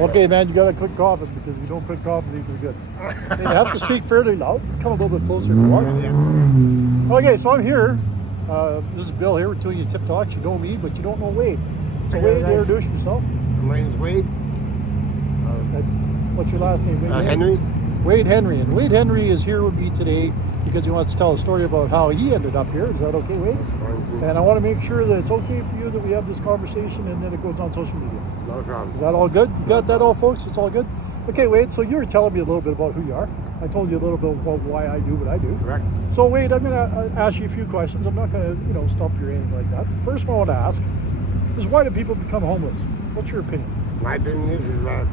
Okay, man, you gotta quit coughing because if you don't quit coughing, you're good. You have to speak fairly loud. Come a little bit closer if you want. Yeah. Okay, so I'm here. This is Bill here with Toonieandatiptalks. You know me, but you don't know Wade. So Wade, introduce yourself. My name's Wade. What's your last name? Wade Henry. Wade Henry. And Wade Henry is here with me today because he wants to tell a story about how he ended up here. Is that okay, Wade? And I want to make sure that it's okay for you that we have this conversation and then it goes on social media. No problem. Is that all good? You got that all, folks? It's all good? Okay, Wade, so you were telling me a little bit about who you are. I told you a little bit about why I do what I do. Correct. So, Wade, I'm going to ask you a few questions. I'm not going to, stump you or anything like that. First one I want to ask is why do people become homeless? What's your opinion? My opinion is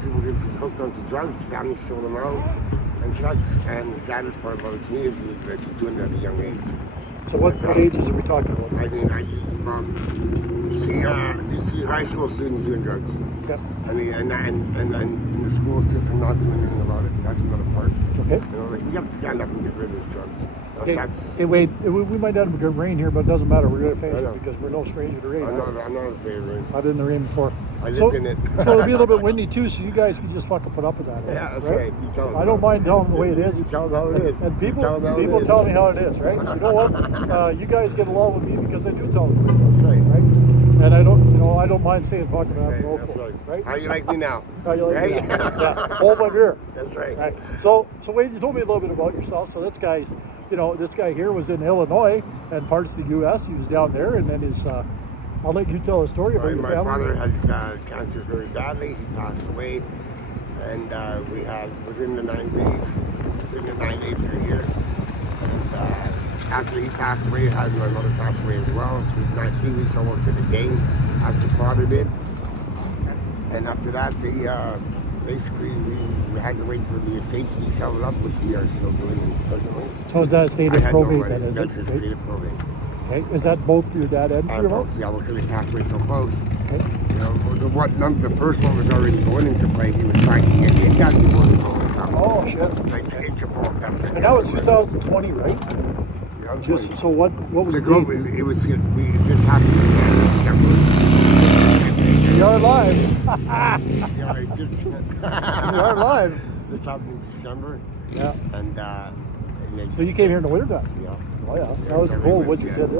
people get hooked onto drugs, families throw them out, and such. And the saddest part about it to me is that they're doing it at a young age. So what ages are we talking about? I mean, you see high school students doing drugs. Yep. I mean, and the school system not doing anything about it. That's another part. Okay. We have to stand up and get rid of this drugs. Hey, Wade, we might have a good rain here, but it doesn't matter. We're going to face it because we're no stranger to rain. I'm not afraid of rain. I've been in the rain before. I lived in it. So it'll be a little bit windy too, so you guys can just fucking put up with that. Yeah, that's right. You tell them. I don't mind telling them the way it is. You tell them how it is. And people tell me how it is, right? You know what? You guys get along with me because I do tell them. That's right. And I don't mind saying fucking that's right. How you like me now? How you like right? me now? Yeah. Hold my beer. That's right. Right. So Wade, you told me a little bit about yourself. So this guy here was in Illinois and parts of the U.S. He was down there, and then I'll let you tell a story about your my family. father had cancer very badly. He passed away, and we had within the 9 days, 3 years. And after he passed away, I had my mother pass away as well. So it was 3 weeks almost to the day after father did. And after that, basically we had to wait for the estate to be settled up, which we are still doing presently. So is that a state of probate then, is That's it? a state of probate. Okay. Is that both for your dad and for your mom? Yeah, because he passed away so close. Okay. The first one was already going into play. He was trying to get it got before the phone come. Oh shit. Like it's a phone come. And that was 2020, right? Yeah, Just so what was the date? This happened in December. You are live. You are live. This happened in December. Yeah. And so you came here in the winter time? Yeah. Oh yeah. That was cold. What you did?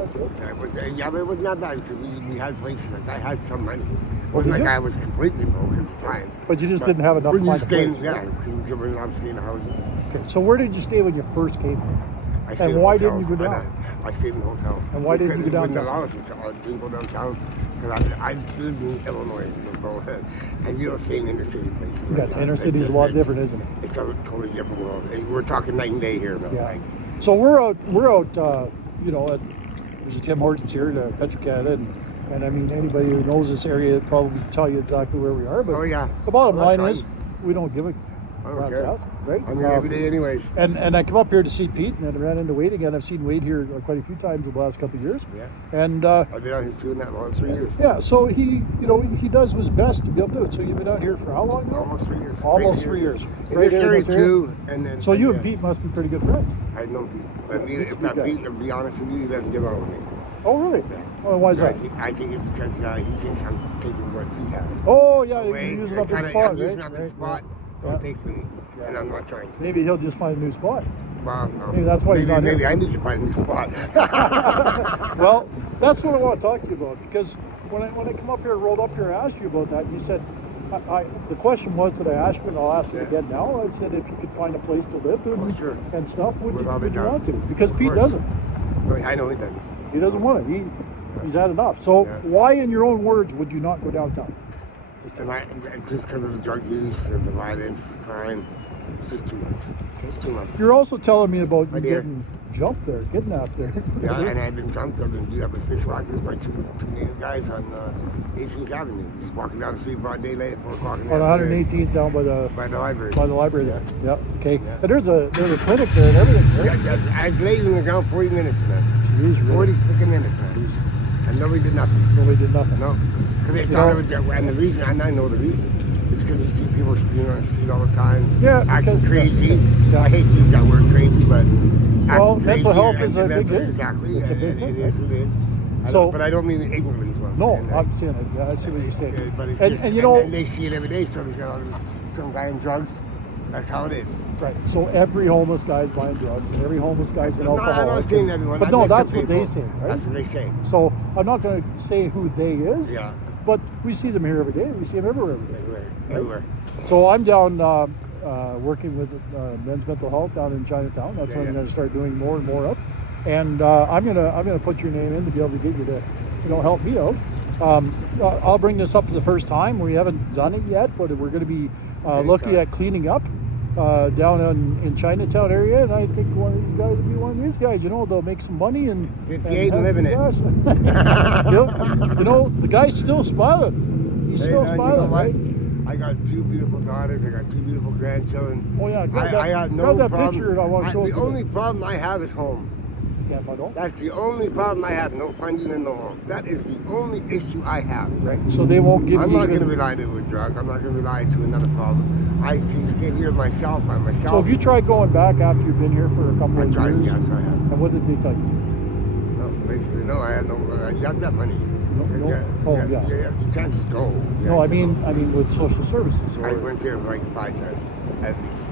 Yeah, but it was not bad because we had places. Like I had some money. It wasn't like I was completely broke at the time. But you just didn't have enough money to place. Yeah, we were allowed to stay in the houses. Okay. So where did you stay when you first came here? And why didn't you go down? I stayed in the hotel. And why didn't you go downtown? I didn't go downtown because I lived in Illinois, and you don't stay in inner city places. Yeah, inner city is a lot different, isn't it? It's a totally different world. And we're talking night and day here. Yeah. Like, so we're out. There's a Tim Hortons here at Petro Canada, and I mean anybody who knows this area would probably tell you exactly where we are. But the bottom line is we don't give a rat's ass, right? I'm here every day anyways. And I come up here to see Pete, and I ran into Wade again. I've seen Wade here quite a few times in the last couple of years. Yeah. And I've been out here doing that long, 3 years. Yeah. So he does his best to be able to do it. So you've been out here for how long now? Almost 3 years. Almost 3 years. In this area too, and then. So you and Pete must be pretty good friends. I know Pete. Pete, to be honest with you, he doesn't get on with me. Oh really? Yeah. Oh, why is that? I think it's because he thinks I'm taking what he has. Oh yeah, you're using up his spot, I'm using up his spot. Don't take me. And I'm not trying to. Maybe he'll just find a new spot. Well, no. Maybe that's why he's not here. Maybe I need to find a new spot. Well, that's what I want to talk to you about, because when I come up here, rolled up here, I asked you about that. You said, the question was that I asked you, and I'll ask it again now. I said if you could find a place to live and stuff, would you want to? Because Pete doesn't. I know he doesn't. He doesn't want it. He's had enough. So why, in your own words, would you not go downtown? Just because of the drug use and the violence, the crime. It's just too much. It's too much. You're also telling me about you getting jumped there, kidnapped there. Yeah, and I've been jumped. I've been beat up with fishwalkers by two native guys on 18th Avenue. Just walking down the street broad daylight at 4 o'clock in the afternoon. On 118th down by the library. By the library there. Yeah. Okay. Yeah. And there's a clinic there and everything. Right? Yeah, I was laid on the ground 40 minutes, man. Jeez, really? 40 freaking minutes, man. And nobody did nothing. Nobody did nothing. No. Because they thought it was, and the reason, and I know the reason. It's because you see people screaming on the street all the time, acting crazy. Yeah. I hate to use that word crazy, but mental health is a big thing. Exactly. It's a big thing. It is. So, but I don't mean ignorantly as well. No, saying, right? I'm saying it. Yeah, I see what you're saying. Yeah, but it's And, just, and you know, and they see it every day. So he's got all this, some guy on drugs. That's how it is. right. So every homeless guy's buying drugs, and every homeless guy's an No, alcoholic. I'm not saying everyone. But I no, know some that's what they people. say, right? That's what they say. So I'm not going to say who they is. Yeah. But we see them here every day. We see them everywhere every day. Everywhere. So I'm down working with men's mental health down in Chinatown. That's what I'm going to start doing more and more of. And I'm gonna put your name in to be able to get you to, help me out. I'll bring this up for the first time. We haven't done it yet, but we're going to be looking at cleaning up down in Chinatown area, and I think one of these guys will be one of these guys. They'll make some money and 58 and living it. The guy's still smiling. He's still smiling, right? I got 2 beautiful daughters. I got 2 beautiful grandchildren. Oh yeah, I have no grab that problem. picture and I want to show it The to only you. problem I have is home. Yeah, if I don't. That's the only problem I have. No funding and no home. That is the only issue I have. Right. So they won't give I'm you. not going to rely to a drug. I'm not going to rely to another problem. I can sit here myself by myself. So have you tried going back after you've been here for a couple I of tried. years? Yes, I have. And what did they tell you? No, basically, no. I had no. You got that money. No. Yeah, Oh, yeah. You can't just go. You No, have I to go. mean with social services. I Or, went there like 5 times at least.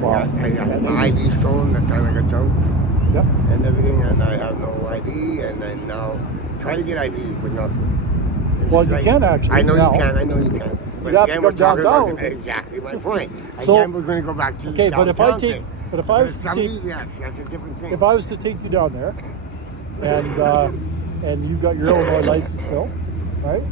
Wow. I got my ID stolen the time I got jumped Yep. and everything, and I have no ID, and then now try to get ID with nothing. It's Well, you can actually I know now. you can. I know you can. But You have to again, come we're talking downtown. about exactly my point. So- Again, we're going to go back to Okay, the but if I downtown take- thing. but if I was to Somebody- take- yes, that's a different thing. If I was to take you down there, and you got your Illinois license still, right?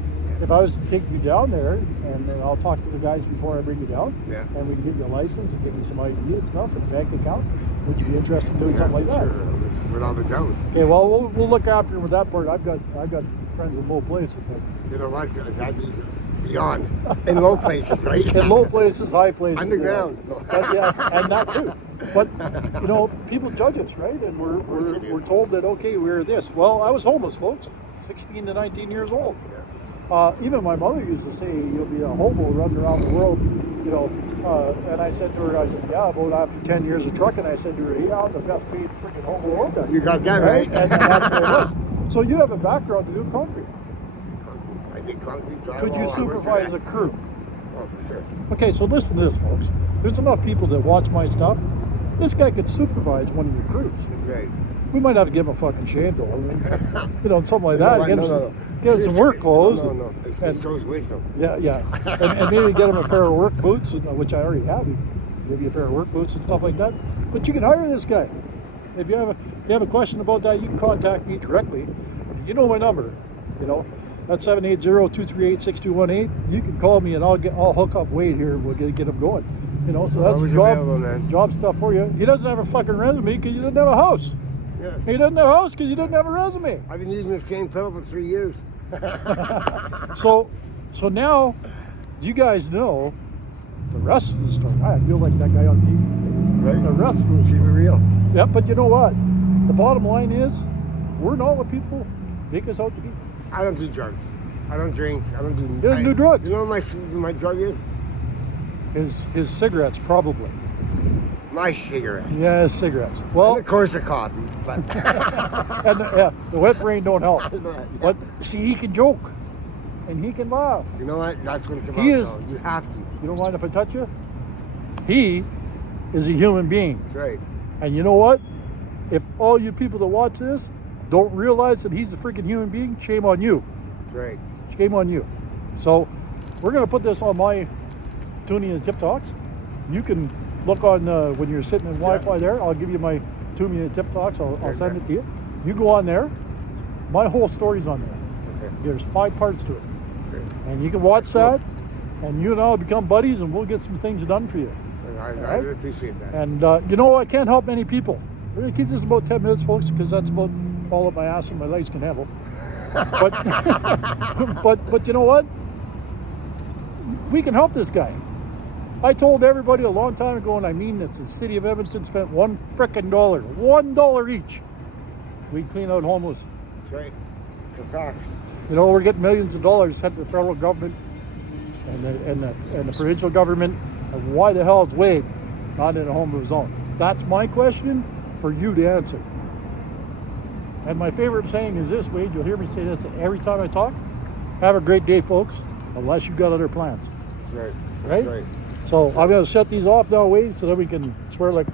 If I was to take you down there, and then I'll talk to the guys before I bring you down, Yeah. and we can get you a license and give you some ID and stuff and a bank account, would you be interested in doing something like that? Sure, without a doubt. Okay, well, we'll look after with that part. I've got friends in low places. You know what? That is beyond. In low places, right? In low places, high places. Underground. Yeah, and that too. But people judge us, right? And we're told that we're this. Well, I was homeless, folks, 16 to 19 years old. Even my mother used to say, "You'll be a hobo running around the world," and I said to her, "Yeah, about after 10 years of trucking," I said to her, "Yeah, I'm the best paid freaking hobo out there." You got that right. And that's what it was. So you have a background to do concrete. I did concrete drywall. Could you I worked supervise for a that. crew? Oh, for sure. Okay, so listen to this, folks. There's enough people that watch my stuff. This guy could supervise one of your crews. That's right. We might have to give him a fucking shave, though. Something like You know that. what? Get him some work clothes. No. It shows wisdom. Yeah. and maybe get him a pair of work boots, which I already have. Maybe a pair of work boots and stuff like that. But you can hire this guy. If you have a question about that, you can contact me directly. You know my number. That's 780-238-6218. You can call me and I'll hook up Wade here. We'll get him going. So that's Always available, man. job stuff for you. He doesn't have a fucking resume because he doesn't have a house. Yeah. He doesn't have a house because he doesn't have a resume. I've been using the same pedal for 3 years. So now you guys know the rest of the story. I feel like that guy on TV. Right. The rest of the Keep it story. real. Yeah, but you know what? The bottom line is, we're not what people make us out to be. I don't do drugs. I don't drink. I don't do. He doesn't do drugs. You know what my drug is? His cigarettes, probably. My cigarette. Yeah, his cigarettes. And Well, of course the coffee. But and the wet brain don't help. But see, he can joke, and he can laugh. you know what? That's what it's about. He is- though. You have to. You don't mind if I touch you? He is a human being. That's right. And you know what? If all you people that watch this don't realize that he's a freaking human being, shame on you. That's right. Shame on you. So we're going to put this on my Toonieandatiptalks. You can look on when you're sitting in Wi-Fi there. I'll give you my Toonieandatiptalks. I'll send it to you. You go on there. My whole story's on there. Okay. There's 5 parts to it. Okay. And you can watch that. And you and I will become buddies and we'll get some things done for you. I Right? really appreciate that. And I can't help many people. We're going to keep this about 10 minutes, folks, because that's about all that my ass and my legs can handle. But you know what? We can help this guy. I told everybody a long time ago, and I mean this, the city of Edmonton spent $1 frickin' $1 each. We clean out homeless. That's right. It's a fact. We're getting millions of dollars sent to the federal government and the provincial government. And why the hell is Wade not in a home of his own? That's my question for you to answer. And my favorite saying is this, Wade, you'll hear me say this every time I talk. have a great day, folks. Unless you've got other plans. That's right. Right? That's right. So I'm going to set these off now, Wade, so that we can swear like